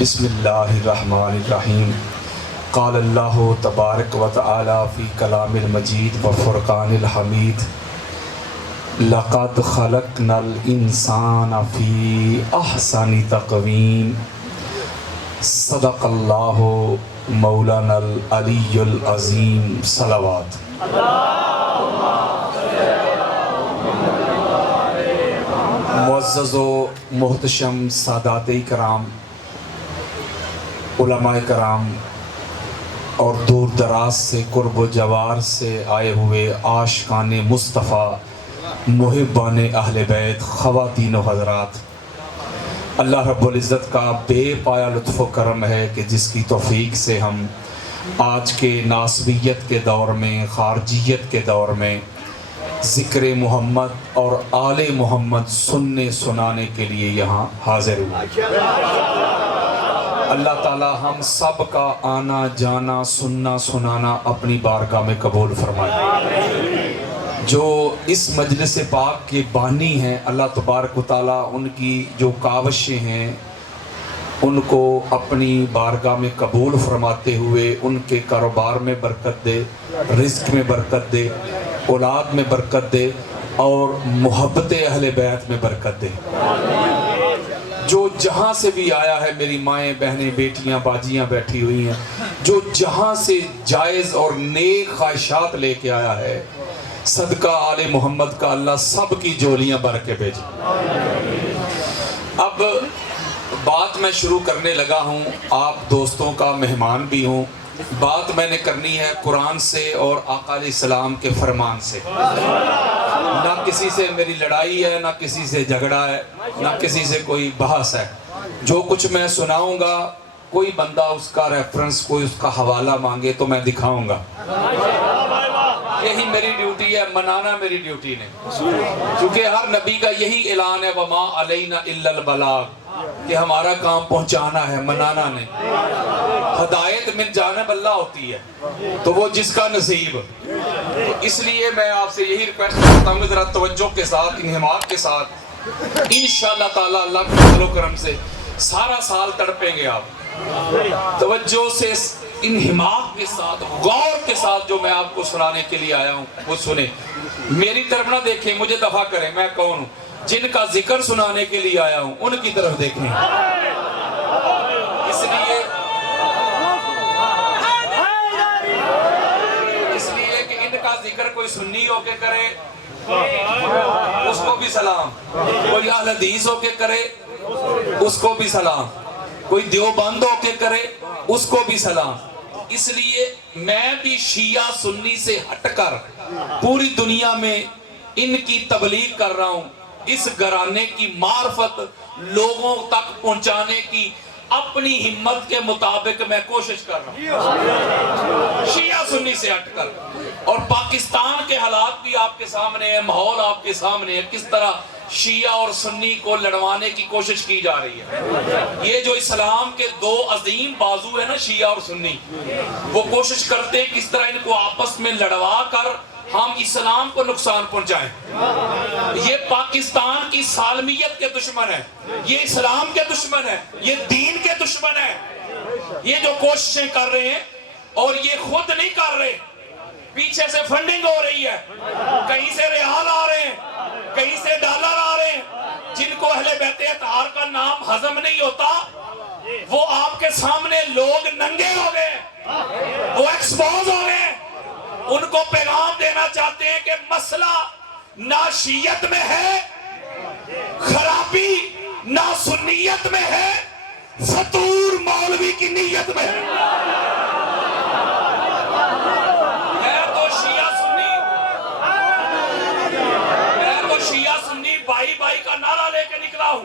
بسم اللہ الرحمن الرحیم قال اللہ تبارک و تعالی فی کلام المجید و فرقان الحمید لقد خلقنا الانسان فی احسن تقویم صدق اللہ مولانا العلی العظیم صلوات۔ معزز و محتشم سادات کرام، علماء کرام اور دور دراز سے قرب و جوار سے آئے ہوئے عاشقان مصطفیٰ، محبان اہل بیت، خواتین و حضرات، اللہ رب العزت کا بے پایا لطف و کرم ہے کہ جس کی توفیق سے ہم آج کے ناسبیت کے دور میں، خارجیت کے دور میں ذکر محمد اور آل محمد سننے سنانے کے لیے یہاں حاضر ہوئے۔ اللہ تعالی ہم سب کا آنا جانا سننا سنانا اپنی بارگاہ میں قبول فرمائے۔ جو اس مجلس پاک کے بانی ہیں، اللہ تبارک و تعالی ان کی جو کاوشیں ہیں ان کو اپنی بارگاہ میں قبول فرماتے ہوئے ان کے کاروبار میں برکت دے، رزق میں برکت دے، اولاد میں برکت دے اور محبت اہل بیت میں برکت دے۔ جو جہاں سے بھی آیا ہے، میری مائیں بہنیں بیٹیاں باجیاں بیٹھی ہوئی ہیں، جو جہاں سے جائز اور نیک خواہشات لے کے آیا ہے، صدقہ آل محمد کا اللہ سب کی جولیاں بھر کے بھیجے۔ اب بات میں شروع کرنے لگا ہوں، آپ دوستوں کا مہمان بھی ہوں۔ بات میں نے کرنی ہے قرآن سے اور آقا علیہ السلام کے فرمان سے۔ نہ کسی سے میری لڑائی ہے، نہ کسی سے جھگڑا ہے، نہ کسی سے کوئی بحث ہے۔ جو کچھ میں سناؤں گا، کوئی بندہ اس کا ریفرنس، کوئی اس کا حوالہ مانگے تو میں دکھاؤں گا۔ یہی میری ڈیوٹی ہے، منانا میری ڈیوٹی نہیں، کیونکہ ہر نبی کا یہی اعلان ہے وَمَا عَلَيْنَا إِلَّا الْبَلَاغُ، کہ ہمارا کام پہنچانا ہے، منانا نہیں۔ ہدایت من جانب اللہ ہوتی ہے، تو وہ جس کا نصیب۔ تو اس لیے میں آپ سے یہی ریکویسٹ کرتا ہوں کہ ذرا توجہ کے ساتھ، انہماک کے ساتھ، انشاءاللہ تعالی اللہ کے فضل و کرم سے سارا سال تڑپیں گے آپ۔ توجہ سے، انہماک کے ساتھ، غور کے ساتھ جو میں آپ کو سنانے کے لیے آیا ہوں وہ سنیں۔ میری طرف نہ دیکھیں، مجھے دفع کریں، میں کون ہوں۔ جن کا ذکر سنانے کے لیے آیا ہوں ان کی طرف دیکھیں۔ اس لیے کہ ان کا ذکر کوئی سنی ہو کے کرے اس کو بھی سلام، کوئی اہل حدیث ہو کے کرے اس کو بھی سلام، کوئی دیوبند ہو کے کرے اس کو بھی سلام۔ اس لیے میں بھی شیعہ سنی سے ہٹ کر پوری دنیا میں ان کی تبلیغ کر رہا ہوں، اس گھرانے کی معرفت لوگوں تک پہنچانے کی اپنی ہمت کے مطابق میں کوشش کر رہا ہوں، شیعہ سنی سے ہٹ کر۔ اور پاکستان کے حالات بھی آپ کے سامنے ہیں، ماحول آپ کے سامنے ہے، کس طرح شیعہ اور سنی کو لڑوانے کی کوشش کی جا رہی ہے۔ یہ جو اسلام کے دو عظیم بازو ہیں نا، شیعہ اور سنی، وہ کوشش کرتے ہیں کس طرح ان کو آپس میں لڑوا کر ہم اسلام کو نقصان پہنچائیں۔ یہ پاکستان کی سالمیت کے دشمن ہیں، یہ اسلام کے دشمن ہیں، یہ دین کے دشمن ہیں۔ یہ جو کوششیں کر رہے ہیں، اور یہ خود نہیں کر رہے، پیچھے سے فنڈنگ ہو رہی ہے، کہیں سے ریال آ رہے ہیں، کہیں سے ڈالر آ رہے ہیں۔ جن کو اہل بیت اطہار کا نام ہضم نہیں ہوتا، وہ آپ کے سامنے لوگ ننگے ہو گئے، وہ ایکسپوز ہو گئے۔ ان کو پیغام دینا چاہتے ہیں کہ مسئلہ نہ شیعت میں ہے، خرابی نہ سنیت میں ہے، فطور مولوی کی نیت میں ہے۔ بھائی بھائی کا نعرہ لے کے نکلا ہوں،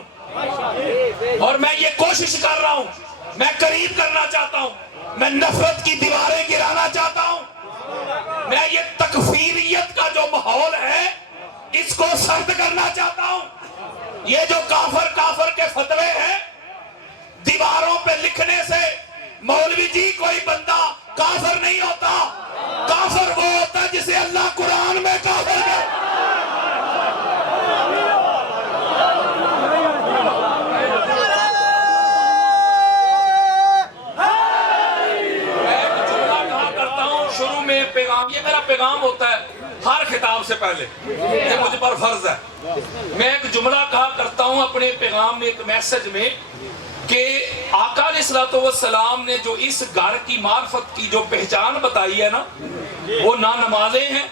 اور میں یہ کوشش کر رہا ہوں، میں قریب کرنا چاہتا ہوں، میں نفرت کی دیواریں گرانا چاہتا ہوں، میں یہ تکفیریت کا جو ماحول ہے اس کو سرد کرنا چاہتا ہوں۔ یہ جو کافر کے فتوے ہیں، دیواروں پہ لکھنے سے مولوی جی کوئی بندہ کافر نہیں ہوتا، کافر وہ ہوتا ہے جسے اللہ قرآن میں کافر ہے۔ پیغام ہوتا ہے ہر خطاب سے پہلے، یہ مجھ پر فرض ہے، میں ایک جملہ کہا کرتا ہوں اپنے پیغام میں، ایک میسج میں، کہ آقا علیہ الصلوۃ والسلام نے جو اس گھر کی معرفت کی جو پہچان بتائی ہے نا، وہ نہ نمازیں ہیں،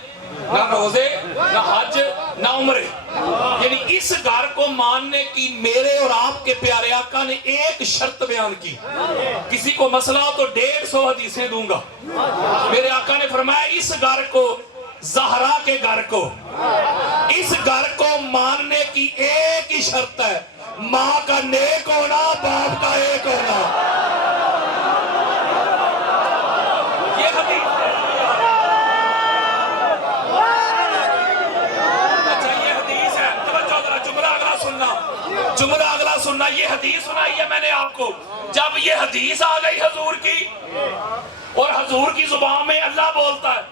نہ روزے، نہ حج، نہ عمرے، یعنی اس گھر کو ماننے کی میرے اور آپ کے پیارے آقا نے ایک شرط بیان کی، کسی کو مسئلہ ہو تو 150 حدیثیں دوں گا، میرے آقا نے فرمایا اس گھر کو، زہرا کے گھر کو، اس گھر کو ماننے کی ایک ہی شرط ہے، ماں کا نیک ہونا، باپ کا ایک ہونا۔ یہ حدیث ہے، اچھا یہ حدیث ہے، توجہ ذرا، جملہ اگلا سننا، یہ حدیث سنائی ہے میں نے آپ کو، جب یہ حدیث آ گئی حضور کی، اور حضور کی زبان میں اللہ بولتا ہے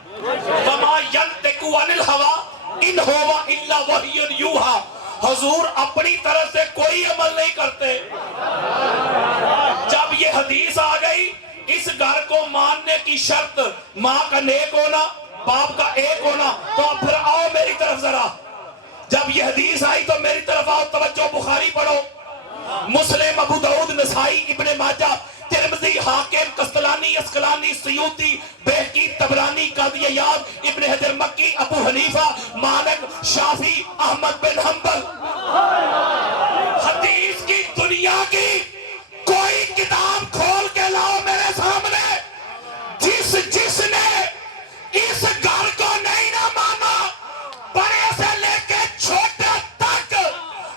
وَمَا يَنْتِقُ عَنِ الْهَوَىٰ إِنْ هُوَ إِلَّا وَحْيٌ يُوحَىٰ، حضور اپنی طرف سے کوئی عمل نہیں کرتے۔ جب یہ حدیث آ گئی، اس گھر کو ماننے کی شرط ماں کا نیک ہونا، باپ کا ایک ہونا، تو اب پھر آؤ میری طرف ذرا، جب یہ حدیث آئی تو میری طرف آؤ، توجہ، بخاری پڑھو، مسلم، ابو داؤد، نسائی، ابن ماجہ، ترمذی، حاکم، قسطلانی، اسقلانی، سیوطی، بہقی، طبرانی، قاضی عیاض، ابن حجر مکی، ابو حنیفہ، مالک، شافعی، احمد بن حنبل، حدیث کی دنیا کی کوئی کتاب کھول کے لاؤ میرے سامنے، جس نے اس گھر کو نہیں نہ مانا، بڑے سے لے کے چھوٹے تک،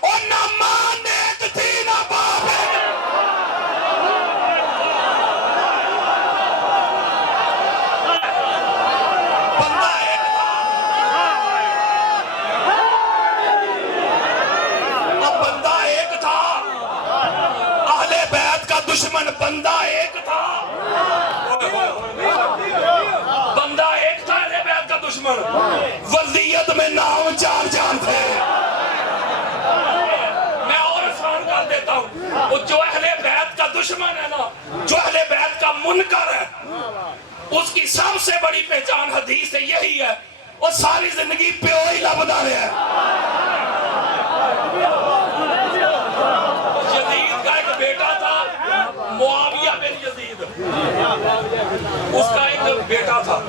اور نہ ماں نیک تھی نہ باپ۔ بندہ ایک تھا، اب بندہ ایک تھا، اہل بیت کا دشمن بندہ ایک تھا، بندہ ایک تھا، اہل بیت کا دشمن، ولیت میں نام 4 جان تھے۔ میں اور آسان کر دیتا ہوں، وہ جو اہل بیت کا دشمن ہے نا، جو اہل بیت کا منکر ہے، اس کی سب سے بڑی پہچان حدیث سے یہی ہے، اور ساری زندگی پیو ہی لبدا رہا ہے۔ یزید کا ایک بیٹا تھا، معاویہ بن یزید، اس کا ایک بیٹا تھا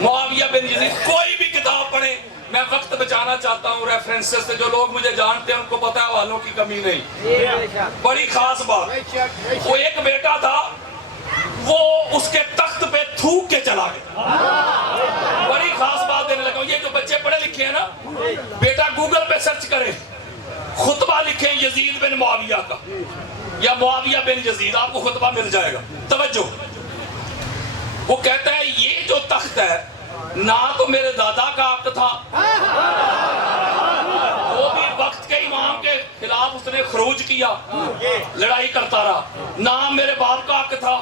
معاویہ بن یزید۔ کوئی بھی کتاب پڑھیں، میں وقت بچانا چاہتا ہوں ریفرنسز سے، جو لوگ مجھے جانتے ہیں ان کو پتہ ہے حوالوں کی کمی نہیں، بڑی خاص بات، وہ ایک بیٹا تھا، وہ اس کے تخت پہ تھوک کے چلا گیا، بڑی خاص بات دینے لگا ہوں۔ یہ جو بچے پڑھے لکھے ہیں نا، بیٹا گوگل پہ سرچ کریں، خطبہ لکھیں یزید بن معاویہ کا یا معاویہ بن یزید، آپ کو خطبہ مل جائے گا۔ توجہ، وہ کہتا ہے یہ جو تخت ہے نہ تو میرے دادا کا حق تھا، وہ بھی وقت کے امام کے خلاف اس نے خروج کیا، لڑائی کرتا رہا، نہ میرے باپ کا حق تھا،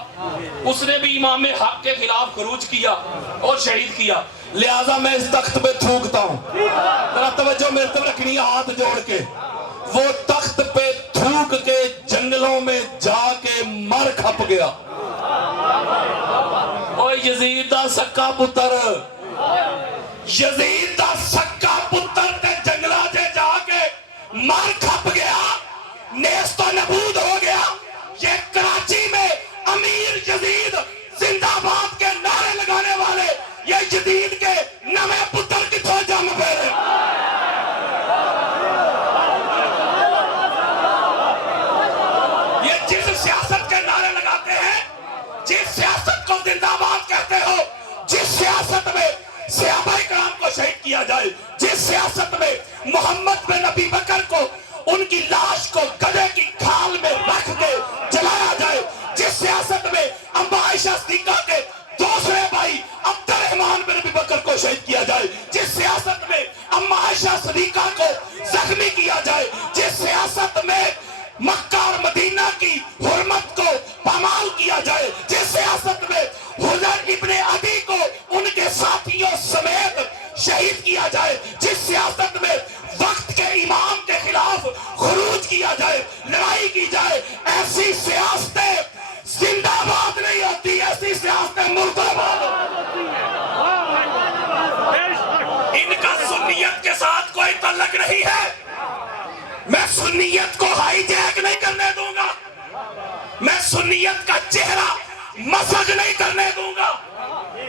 اس نے بھی امام حق کے خلاف خروج کیا اور شہید کیا، لہٰذا میں اس تخت پہ تھوکتا ہوں۔ ذرا توجہ میرے طرف رکھنی ہے ہاتھ جوڑ کے، وہ تخت پہ تھوک کے جنگلوں میں جا کے مر کھپ گیا۔ اوہ یزید دا سکا پتر، یزید دا سکا پتر تے جنگلہ جے جا کے مر کھپ گیا، نیست و نبود ہو گیا۔ یہ کراچی میں امیر یزید زندہ باد کے نعرے لگانے والے، یہ یزید کے نوے پتر کتھوں جم پھیرے۔ یہ جس سیاست کے نعرے لگاتے ہیں، جس سیاست کو زندہ باد کہتے ہو، جس سیاست میں صحابہ کرام کو شہید کیا جائے، جس سیاست میں محمد بن ابی بکر کو ان کی لاش کو گدھے کی کھال میں رکھ کے جلایا جائے، جس سیاست میں اما عائشہ صدیقہ کے دوسرے بھائی عبد الرحمن بن ابی بکر کو شہید کیا جائے، جس سیاست میں اما عائشہ صدیقہ کو زخمی کیا جائے، جس سیاست میں مکہ اور مدینہ کی حرمت کو پامال کیا جائے، جس سیاست میں حضر ابن عدی کو ان کے ساتھیوں سمیت شہید کیا جائے، جس سیاست میں وقت کے امام کے خلاف خروج کیا جائے، لڑائی کی جائے، ایسی سیاستیں زندہ باد نہیں ہوتی، ایسی سیاستیں مردہ باد ہوتی ہیں۔ سنیت کے ساتھ کوئی تعلق نہیں ہے. میں سنیت کو ہائی جیک نہیں کرنے دوں گا. میں سنیت کا چہرہ مسخ نہیں کرنے دوں گا.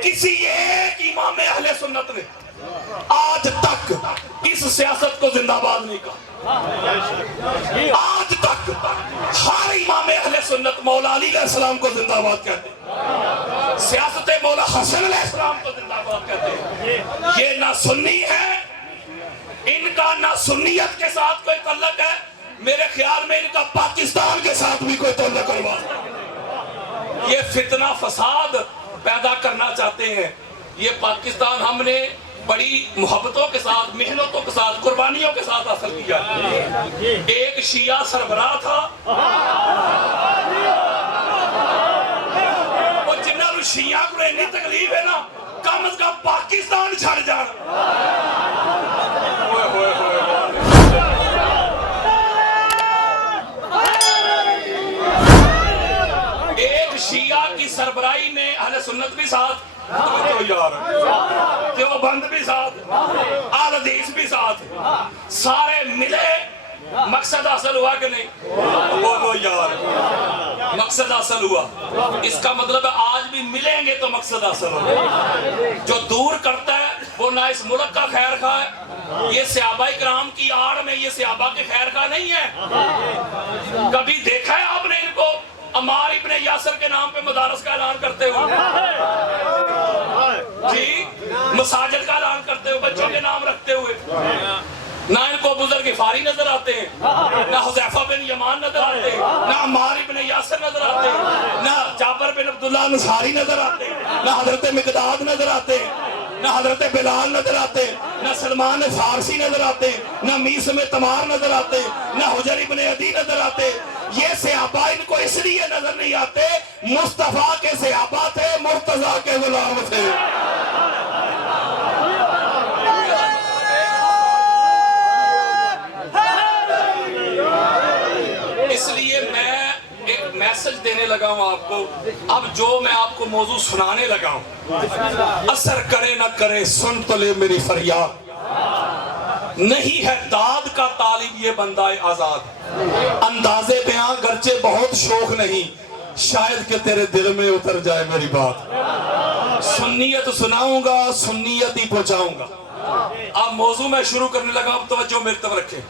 کسی ایک امام اہل سنت نے آج تک اس سیاست کو زندہ باد نہیں کہا. آج تک ہر امام اہل سنت مولا علی علیہ السلام کو زندہ باد کہتے ہیں. سیاست مولا حسن علیہ السلام کو زندہ باد کہتے ہیں. یہ نہ سنی ہے, ان کا نہ سنیت کے ساتھ کوئی تعلق ہے. میرے خیال میں ان کا پاکستان کے ساتھ بھی کوئی تعلق نہیں. یہ فتنہ فساد پیدا کرنا چاہتے ہیں. یہ پاکستان ہم نے بڑی محبتوں کے ساتھ, محنتوں کے ساتھ, قربانیوں کے ساتھ حاصل کیا. ایک شیعہ سربراہ تھا, وہ جنہاں نو شیعہ کو اتنی تکلیف ہے نا, کم از کم پاکستان چھڑ جان. ایک شیعہ کی سربراہی میں اہل سنت بھی ساتھ, دیوبند بھی ساتھ, اہل حدیث بھی ساتھ, سارے ملے. مقصد حاصل ہوا کہ نہیں؟ بولو یار, مقصد حاصل ہوا. اس کا مطلب ہے آج بھی ملیں گے تو مقصد حاصل ہوگا. جو دور کرتا ہے وہ نہ اس ملک کا خیر خواہ ہے. یہ صحابہ کرام کی آڑ میں یہ صحابہ کے خیر خواہ نہیں ہے. کبھی دیکھا ہے آپ نے ان کو عمار ابن یاسر کے نام پہ مدارس کا اعلان کرتے ہوئے؟ جی, مساجد کا اعلان کرتے ہوئے, بچوں کے نام رکھتے ہوئے؟ نہ ان کو بزرگ غفاری نظر آتے ہیں, نہ حذیفہ بن یمان نظر آتے ہیں, نہ عمار ابن یاسر نظر آتے ہیں, نہ جابر بن عبداللہ انصاری نظر آتے ہیں, نہ حضرت مقداد نظر آتے ہیں, نہ حضرت بلال نظر آتے ہیں, نہ سلمان فارسی نظر آتے ہیں, نہ میس میں تمار نظر آتے ہیں, نہ حجر ابن عدی نظر آتے ہیں. یہ صحابہ ان کو اس لیے نظر نہیں آتے, مصطفیٰ کے صحابہ تھے, مرتضیٰ کے غلام تھے. اس لیے میں ایک میسج دینے لگا ہوں آپ کو. اب جو میں آپ کو موضوع سنانے لگا ہوں, اثر کرے نہ کرے سن تو لے میری فریاد. نہیں ہے داد کا طالب یہ بندہ آزاد, اندازے بیاں گرچہ بہت شوق نہیں, شاید کہ تیرے دل میں اتر جائے میری بات. سنیت سناؤں گا, سنیت ہی پہنچاؤں گا. اب موضوع میں شروع کرنے لگا, اب توجہ میری طرف رکھیں.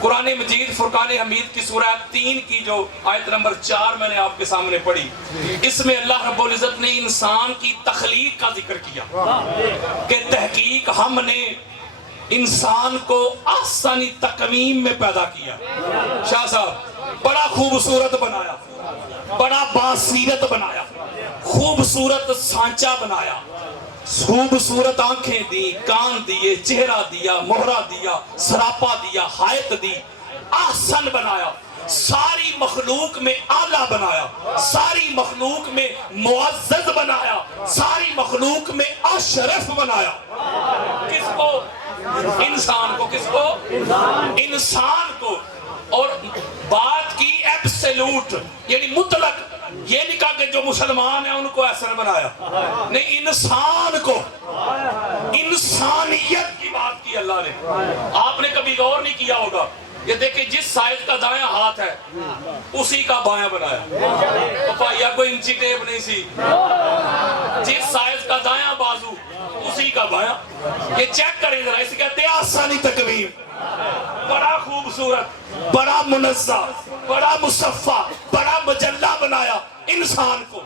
قرآن مجید فرقان حمید کی سورہ 3 کی جو آیت نمبر 4 میں نے آپ کے سامنے پڑھی, اس میں اللہ رب العزت نے انسان کی تخلیق کا ذکر کیا کہ تحقیق ہم نے انسان کو احسن تقویم میں پیدا کیا. شاہ صاحب بڑا خوبصورت بنایا, بڑا باصیرت بنایا, خوبصورت سانچہ بنایا, خوبصورت آنکھیں دی, کان دیے, چہرہ دیا, مہرہ دیا, سراپا دیا, حائط دی, احسن بنایا. ساری مخلوق میں اعلیٰ بنایا, ساری مخلوق میں معزز بنایا, ساری مخلوق میں اشرف بنایا. کس کو؟ انسان کو. کس کو؟ انسان کو. اور بات کی ایبسلوٹ یعنی مطلق, یہ نہیں کہا کہ جو مسلمان ہیں ان کو احسن بنایا, نہیں, انسان کو, انسانیت کی بات کی اللہ نے. آپ نے کبھی غور نہیں کیا ہوگا, یہ دیکھیں جس سائز کا دایاں ہاتھ ہے اسی کا بایاں بنایا. پائیا کوئی انچی ٹیپ نہیں سی, جس سائز کا دایاں بازو اسی کا بایاں. یہ چیک کریں ذرا, اسے کہتے ہیں آسانی تقویم. بڑا خوبصورت, بڑا منزہ, بڑا مصفہ, بڑا مجلہ بنایا انسان کو.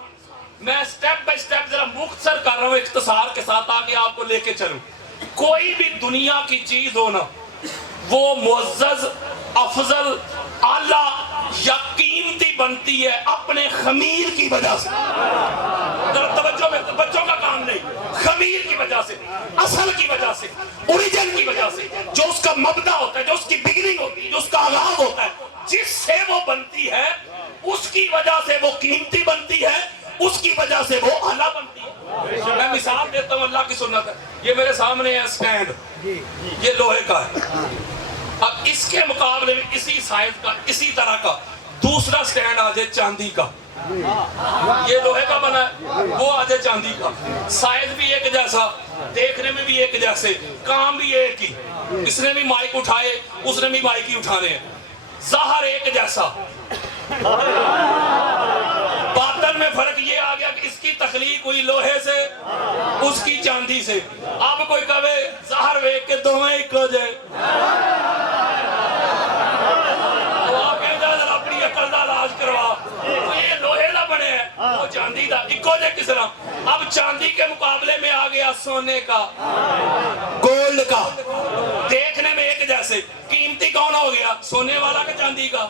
میں سٹیپ بائی سٹیپ ذرا مختصر کر رہا ہوں اختصار کے ساتھ تاکہ آپ کو لے کے چلوں. کوئی بھی دنیا کی چیز ہو نا, وہ معزز, افضل, اعلیٰ یا قیمتی بنتی ہے اپنے خمیر کی وجہ سے. توجہ میں, بچوں کا کام نہیں, خمیر کی وجہ سے, اصل کی وجہ سے, اوریجن کی وجہ سے, جو اس کا مبدا ہوتا ہے, جو اس کی بگننگ ہوتی ہے, جو اس کا آغاز ہوتا ہے, جس سے وہ بنتی ہے اس کی وجہ سے وہ قیمتی بنتی ہے, اس کی وجہ سے وہ اعلیٰ بنتی ہے. میں مثال دیتا ہوں, اللہ کی سنت ہے. یہ میرے سامنے ہے سٹینڈ, یہ لوہے کا ہے. اب اس کے مقابلے میں اسی سائز کا, اسی طرح کا دوسرا سٹینڈ آ جائے چاندی کا. یہ لوہے کا بنا ہے, وہ آ جائے چاندی کا, سائز بھی ایک جیسا, دیکھنے میں بھی ایک جیسے، کام بھی ایک ہی، اس نے بھی مائک اٹھائے اس نے بھی مائک ہی اٹھانے ہیں، ظاہر ایک جیسا، باطن میں فرق یہ آ گیا کہ اس کی تخلیق ہوئی لوہے سے، اس کی چاندی سے۔ اب کوئی کہے ظاہر ویک کے دونوں ایک ہو جائے، تو آپ کہیں جا ذرا اپنی عقل دا علاج کروا، یہ لوہے دا بنے ہیں وہ چاندی دا، ایک ہو جائے کس طرح؟ اب چاندی کے مقابلے میں آ گیا سونے کا، گولڈ کا، دیکھنے میں ایک جیسے، قیمتی کون ہو گیا؟ سونے والا کہ چاندی کا؟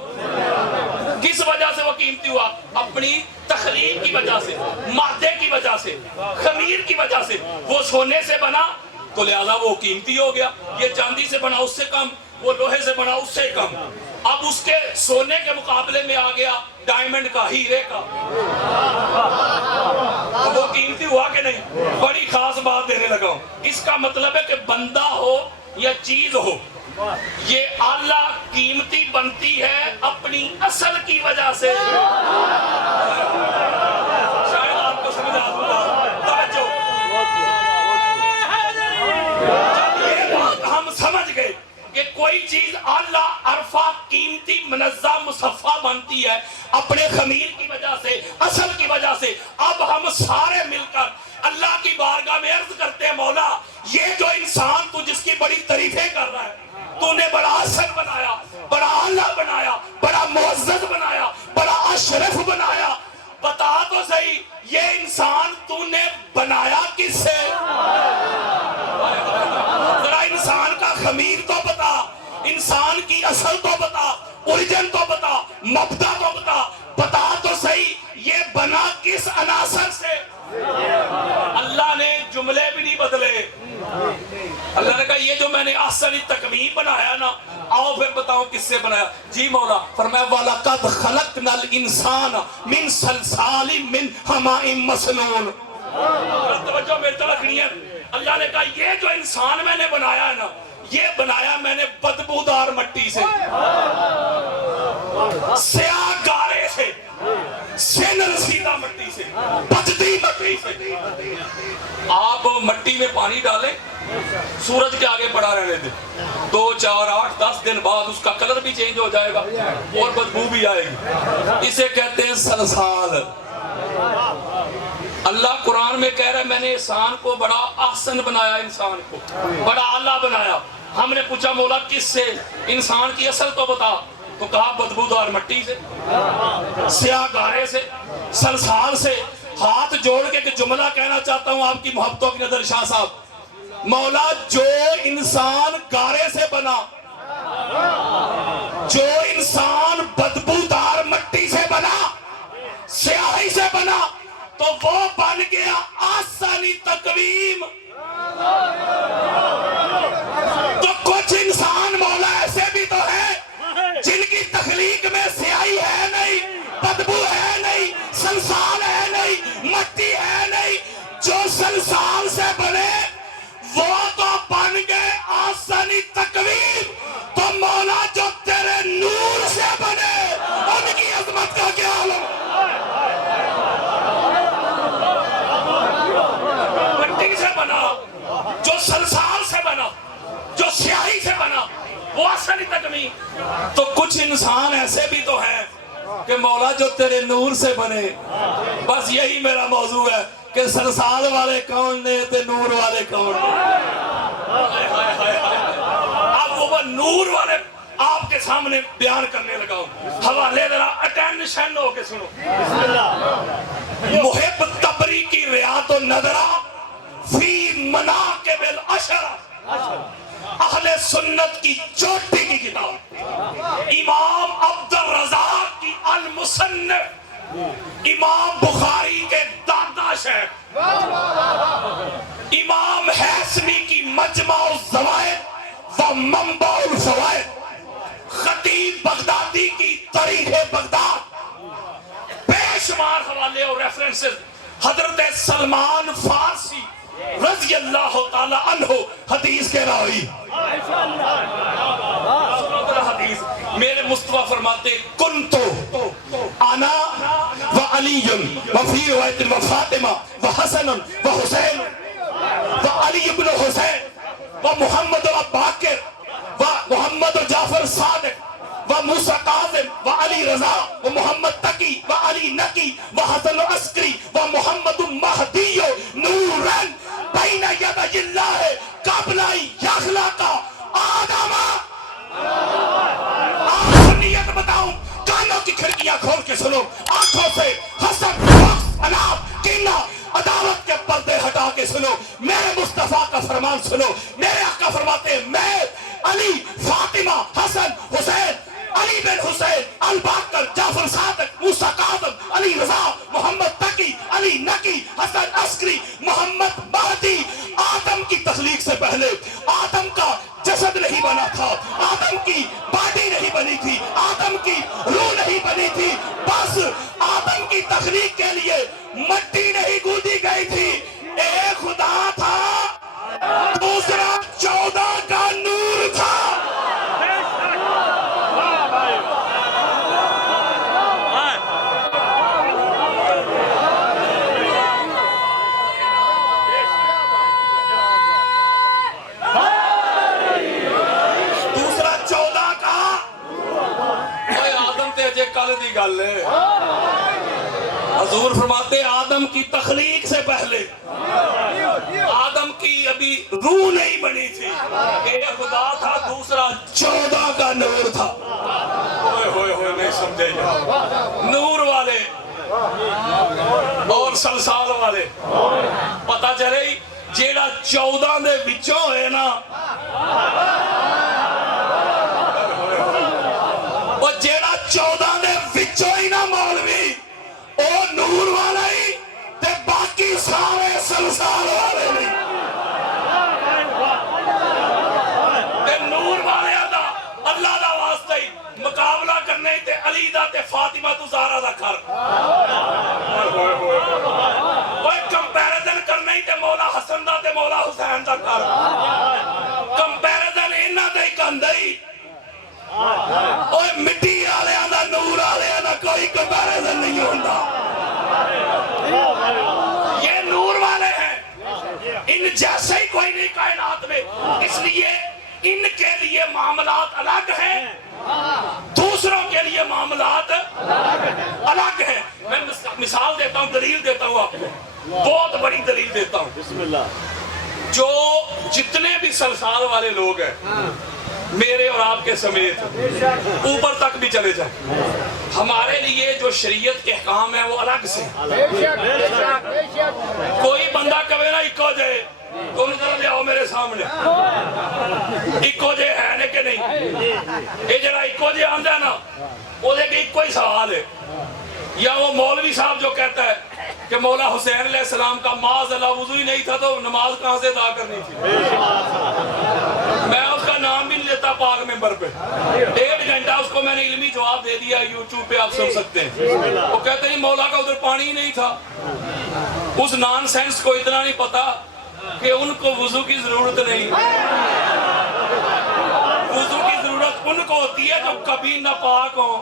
کس وجہ سے وہ قیمتی ہوا؟ اپنی تخلیق کی وجہ سے، مادے کی وجہ سے، خمیر کی وجہ سے۔ وہ سونے سے بنا تو لہذا وہ قیمتی ہو گیا، یہ چاندی سے بنا اس سے کم، وہ لوہے سے بنا اس سے کم۔ اب اس کے سونے کے مقابلے میں آ گیا ڈائمنڈ کا، ہیرے کا، وہ قیمتی ہوا کہ نہیں؟ بڑی خاص بات دینے لگا ہوں، اس کا مطلب ہے کہ بندہ ہو یا چیز ہو، یہ اللہ قیمتی بنتی ہے اپنی اصل کی وجہ سے۔ شاید آپ کو سمجھ آ توجہ، جب یہ بات ہم سمجھ گئے کہ کوئی چیز اللہ عرفہ قیمتی منظم مصفہ بنتی ہے اپنے خمیر کی وجہ سے، اصل کی وجہ سے، اب ہم سارے مل کر اللہ کی بارگاہ میں عرض کرتے ہیں مولا یہ جو انسان تو جس کی بڑی تعریفیں کر رہا ہے، تو نے بڑا اصل بنایا، بڑا اعلیٰ بنایا، بڑا معزز بنایا، بڑا اشرف بنایا، بتا تو صحیح یہ انسان تو نے بنایا کس سے؟ ذرا انسان کا خمیر تو بتا، انسان کی اصل تو بتا، اوریجن تو بتا، مبدا تو بتا، بتا تو صحیح یہ بنا کس عناصر سے؟ اللہ نے جملے بھی نہیں بدلے، اللہ نے کہا یہ جو میں نے احسن تکوین بنایا نا، آؤ پھر بتاؤ کس سے بنایا؟ جی مولا، فرمایا وَلَقَدْ خَلَقْنَا الْإِنسَانَ مِنْ صَلْصَالٍ مِنْ حَمَائٍ مَسْنُونٍ۔ توجہ میری طرف رکھنی ہے، اللہ نے کہا یہ جو انسان میں نے بنایا ہے نا، یہ بنایا میں نے بدبودار مٹی سے، سیاہ گارے سے، سین رسیدہ مٹی سے، بجدی مٹی سے۔ آپ مٹی میں پانی ڈالیں، سورج کے آگے پڑا رہنے دیں، 2 4 8 10 دن بعد اس کا کلر بھی چینج ہو جائے گا اور بدبو بھی آئے گی، اسے کہتے ہیں سلسال۔ اللہ قرآن میں کہہ رہا ہے میں نے انسان کو بڑا احسن بنایا، انسان کو بڑا اعلیٰ بنایا۔ ہم نے پوچھا مولا کس سے؟ انسان کی اصل تو بتا، تو کہا بدبودار مٹی سے، سیاہ گارے سے، سلسال سے۔ ہاتھ جوڑ کے کہ جملہ کہنا چاہتا ہوں آپ کی محبتوں کی نظر شاہ صاحب، مولا جو انسان گارے سے بنا، جو انسان بدبودار مٹی سے بنا، سیاہی سے بنا، تو وہ بن گیا آسانی تقویم۔ تو کچھ انسان مولا ایسے بھی تو ہیں جن کی تخلیق میں سیاہی ہے نہیں، بدبو ہے نہیں، سلسال ہے نہیں، مٹی ہے نہیں، جو سلسال سے بنے وہ تو بن گئے آسانی تقویم۔ تو مولا جو تیرے نور سے بنے ان کی عظمت کا کیا عالم؟ جو سلسال سے بنا، جو سیاہی سے بنا، وہ آسانی تکمیل۔ تو کچھ انسان ایسے بھی تو ہیں کہ مولا جو تیرے نور سے بنے۔ بس یہی میرا موضوع ہے کہ سلسال والے کون نے تے نور والے کون نے۔ اب وہ نور والے آپ کے سامنے بیان کرنے لگا ہوں، حوالے ذرا اٹینشن ہو کے سنو۔ محب تبری کی ریاض النظرہ فی مناقب العشرہ، اہل سنت کی چوٹی کی کتاب، امام عبد الرزاق کی المصنف، امام بخاری کے دادا شیخ، امام حیثمی کی مجمع الزوائد و منبع الفوائد، خطیب بغدادی کی تاریخ بغداد، بے شمار حوالے اور ریفرنسز، حضرت سلمان فارسی رضی اللہ تعالی عنہ حدیث کے راوی۔ حدیث میرے مصطفیٰ فرماتے کنتو انا و علی و فی روایت و فاطمہ و حسن و حسین و علی الحسین و محمد باقر و محمد جعفر صادق و موسیٰ کاظم و علی رضا و محمد تقی و علی نقی و حسن عسکری و محمد مہدی نورن بین یدی اللہ قبل یخلق آدم. آپ کو نیت بتاؤں، کانوں کی کھڑکیاں کھول کے سنو، آنکھوں سے حسد، بغض، اناپ، کینہ، عداوت کے پردے ہٹا کے سنو، میرے مصطفیٰ کا فرمان سنو. میرے آقا فرماتے ہیں میں علی، فاطمہ، حسن، حسین، علی بن حسین، الباقر، جعفر صادق، موسیٰ کاظم، علی رضا، محمد تقی، علی نقی، حسن عسکری، محمد مہدی. آدم کی تخلیق سے پہلے آدم کا جسد نہیں بنا تھا، آدم کی باڈی نہیں بنی تھی، آدم کی روح نہیں بنی تھی، بس آدم کی تخلیق کے لیے مٹی نہیں گودی گئی تھی. ایک خدا تھا، دوسرا 14 کا نور تھا. کل دی گل ہے، حضور فرماتے آدم کی تخلیق سے پہلے آدم کی ابھی روح نہیں بنی تھی. ایک خدا تھا، دوسرا 14 کا نور تھا. ہوئے ہوئے ہوئے نہیں سمجھے جا، نور والے اور سلسال والے. پتہ چلے جیڑا 14 دے وچوں ہے نا، وہ جیڑا 14 دے وچوں ہی نا مولوی، او نور والا ہی تے باقی سارے سلسال والے نہیں. تے نور والے دا اللہ دا واسطہ ہی مقابلہ کرنے تے علی دا تے فاطمہ تو زہرا دا کر. کوئی کمپیریزن کرنے تے مولا حسن دا تے مولا حسین دا کر. کمپیریزن انہاں دے کندئی اوہ مٹی آلیاں دا نور آلیاں دا کوئی کمپیریزن نہیں ہوتا. یہ نور والے ہیں، ان جیسے ہی کوئی نہیں کائنات میں، اس لیے ان کے لیے معاملات الگ ہیں، دوسروں کے لیے معاملات الگ ہیں. میں مثال دیتا ہوں، دلیل دیتا ہوں، آپ کو بہت بڑی دلیل دیتا ہوں. بسم اللہ. جو جتنے بھی سلسال والے لوگ ہیں میرے اور آپ کے سمیت اوپر تک بھی چلے جائیں، ہمارے لیے جو شریعت کے احکام ہیں وہ الگ سے. کوئی بندہ کبھی نہ اکو جائے، تم ذرا لے آؤ میرے سامنے، اکو جے ہے نے کہ نہیں؟ یہ جڑا اکو جے آندہ ہے نا، وہ دیکھ اکو ہی سوال ہے. یا وہ مولوی صاحب جو کہتا ہے کہ مولا حسین علیہ السلام کا معاذ اللہ وضو ہی نہیں تھا تو نماز کہاں سے ادا کرنی تھی. میں اس کا نام بھی نہیں لیتا پاک ممبر پہ. 1.5 گھنٹہ اس کو میں نے علمی جواب دے دیا، یوٹیوب پہ آپ سن سکتے ہیں. وہ کہتے ہیں مولا کا ادھر پانی ہی نہیں تھا. اس نان سینس کو اتنا نہیں پتا کہ ان کو وضو کی ضرورت نہیں. وضو کی ضرورت ان کو ہوتی ہے جو کبھی ناپاک ہوں.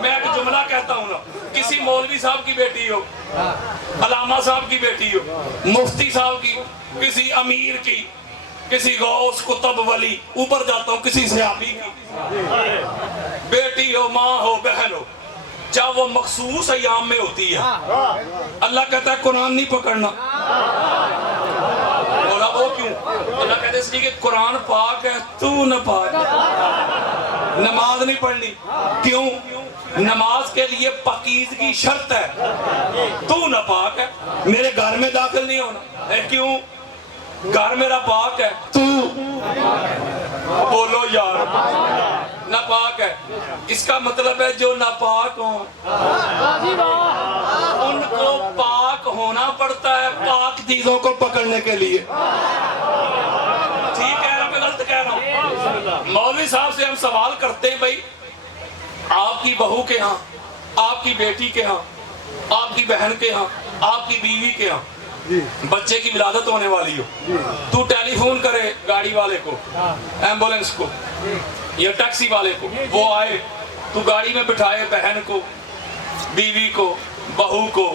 میں ایک جملہ کہتا ہوں نا، کسی مولوی صاحب کی بیٹی ہو، علامہ صاحب کی بیٹی ہو، مفتی صاحب کی، کسی امیر کی، کسی غوث قطب ولی، اوپر جاتا ہوں کسی صحابی کی بیٹی ہو، ماں ہو، بہن ہو، جب وہ مخصوص ایام میں ہوتی ہے اللہ کہتا ہے قرآن نہیں پکڑنا. بولا وہ کیوں؟ اللہ کہتا ہے اس لیے کہ قرآن پاک ہے، تو نہ پاک. نماز نہیں پڑھنی. کیوں؟ نماز کے لیے پاکیزگی شرط ہے، تو نہ پاک ہے، میرے گھر میں داخل نہیں ہونا. کیوں؟ گھر میرا پاک ہے، تو بولو یار ناپاک ہے. اس کا مطلب ہے جو ناپاک ہوں ان کو پاک ہونا پڑتا ہے پاک چیزوں کو پکڑنے کے لیے. ٹھیک ہے نا؟ میں غلط کہہ رہا ہوں؟ مولوی صاحب سے ہم سوال کرتے ہیں، بھائی آپ کی بہو کے ہاں، آپ کی بیٹی کے ہاں، آپ کی بہن کے ہاں، آپ کی بیوی کے ہاں بچے کی ولادت ہونے والی ہو، تو ٹیلی فون کرے گاڑی والے کو، ایمبولنس کو یا ٹیکسی والے کو، وہ آئے، تو گاڑی میں بٹھائے بہن کو، بیوی کو، بہو کو،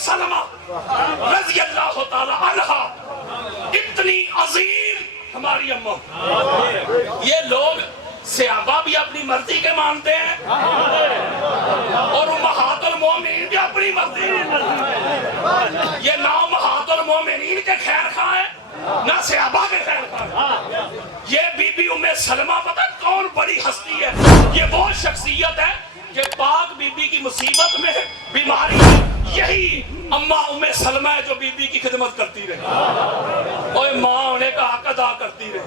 سلمہ رضی اللہ تعالی عنہ اتنی عظیم ہماری اماں. یہ لوگ صحابہ بھی اپنی مرضی کے مانتے ہیں اور امہات المومنین بھی اپنی مرضی. یہ نہ امہات المومنین کے خیر خواہ ہیں نہ صحابہ کے خیر خواہ. یہ بی بی ام سلمہ پتہ کون بڑی ہستی ہے؟ یہ وہ شخصیت ہے کہ پاک بی بی کی مصیبت میں بیماری یہی اماں ام سلمہ ہے جو بی بی کی خدمت کرتی رہے اور ماں ہونے کا حق ادا کرتی رہے.